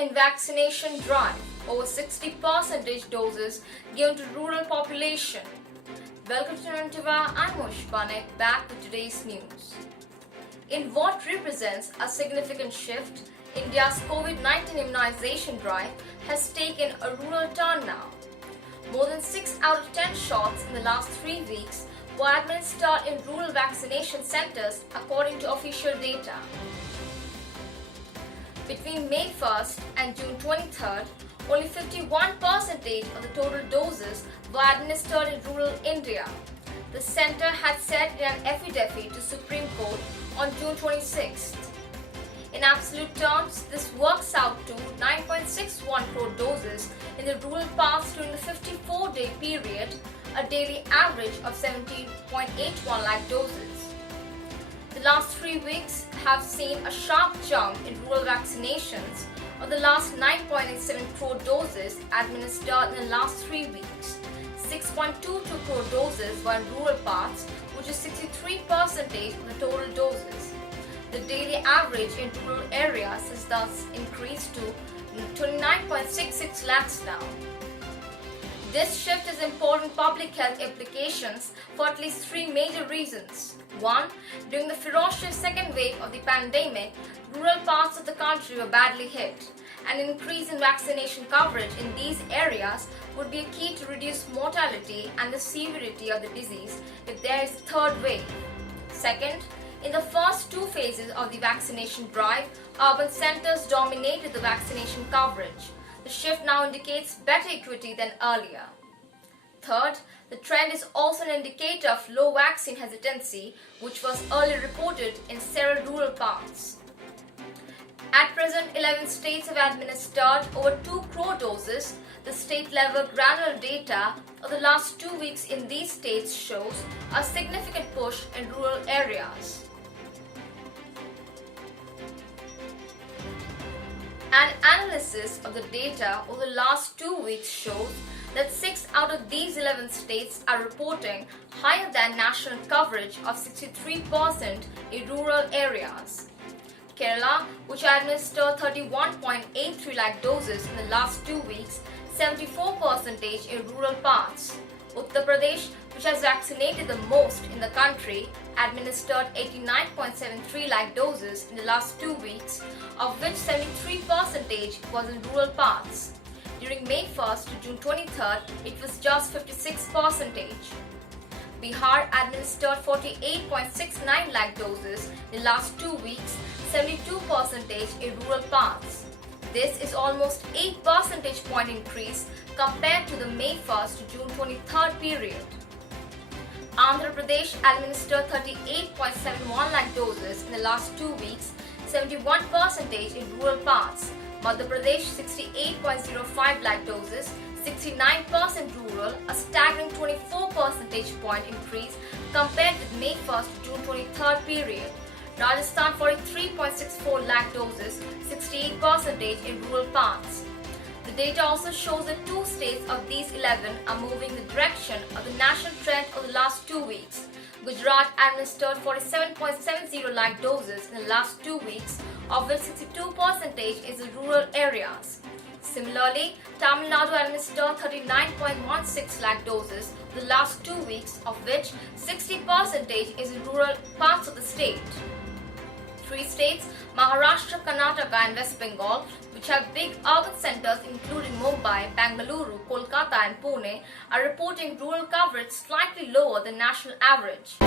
in vaccination drive, over 60% doses given to rural population. Welcome to Inventiva, I'm Oishi, Banik, back with today's news. In what represents a significant shift, India's COVID-19 immunization drive has taken a rural turn now. More than 6 out of 10 shots in the last 3 weeks were administered in rural vaccination centers according to official data. Between May 1st and June 23rd, only 51% of the total doses were administered in rural India. The centre had said in an affidavit to Supreme Court on June 26th. In absolute terms, this works out to 9.61 crore doses in the rural parts during the 54-day period, a daily average of 17.81 lakh doses. The last 3 weeks have seen a sharp jump in rural vaccinations. Of the last 9.87 crore doses administered in the last 3 weeks, 6.22 crore doses were in rural parts, which is 63% of the total doses. The daily average in rural areas has thus increased to 29.66 lakhs now. This shift has important public health implications for at least 3 major reasons. 1. During the ferocious second wave of the pandemic, rural parts of the country were badly hit. An increase in vaccination coverage in these areas would be a key to reduce mortality and the severity of the disease if there is a third wave. Second, in the first 2 phases of the vaccination drive, urban centers dominated the vaccination coverage. The shift now indicates better equity than earlier. Third, the trend is also an indicator of low vaccine hesitancy, which was earlier reported in several rural parts. At present, 11 states have administered over 2 crore doses. The state-level granular data of the last 2 weeks in these states shows a significant push in rural areas. An analysis of the data over the last 2 weeks shows that 6 out of these 11 states are reporting higher than national coverage of 63% in rural areas. Kerala, which administered 31.83 lakh doses in the last 2 weeks, 74% in rural parts. Uttar Pradesh, which has vaccinated the most in the country, administered 89.73 lakh doses in the last 2 weeks, of which 73% was in rural parts. During May 1st to June 23rd, it was just 56%. Bihar administered 48.69 lakh doses in the last 2 weeks, 72% in rural parts. This is almost 8 percentage point increase compared to the May 1st to June 23rd period. Andhra Pradesh administered 38.71 lakh doses in the last 2 weeks, 71% in rural parts. Madhya Pradesh 68.05 lakh doses, 69% rural, a staggering 24 percentage point increase compared with May 1st to June 23rd period. Rajasthan 43.64 lakh doses, 68% in rural parts. The data also shows that 2 states of these 11 are moving in the direction of the national trend of the last 2 weeks. Gujarat administered 47.70 lakh doses in the last 2 weeks, of which 62% is in rural areas. Similarly, Tamil Nadu administered 39.16 lakh doses in the last 2 weeks, of which 60% is in rural parts of the state. 3 states, Maharashtra, Karnataka and West Bengal, which have big urban centers including Mumbai, Bengaluru, Kolkata and Pune, are reporting rural coverage slightly lower than national average.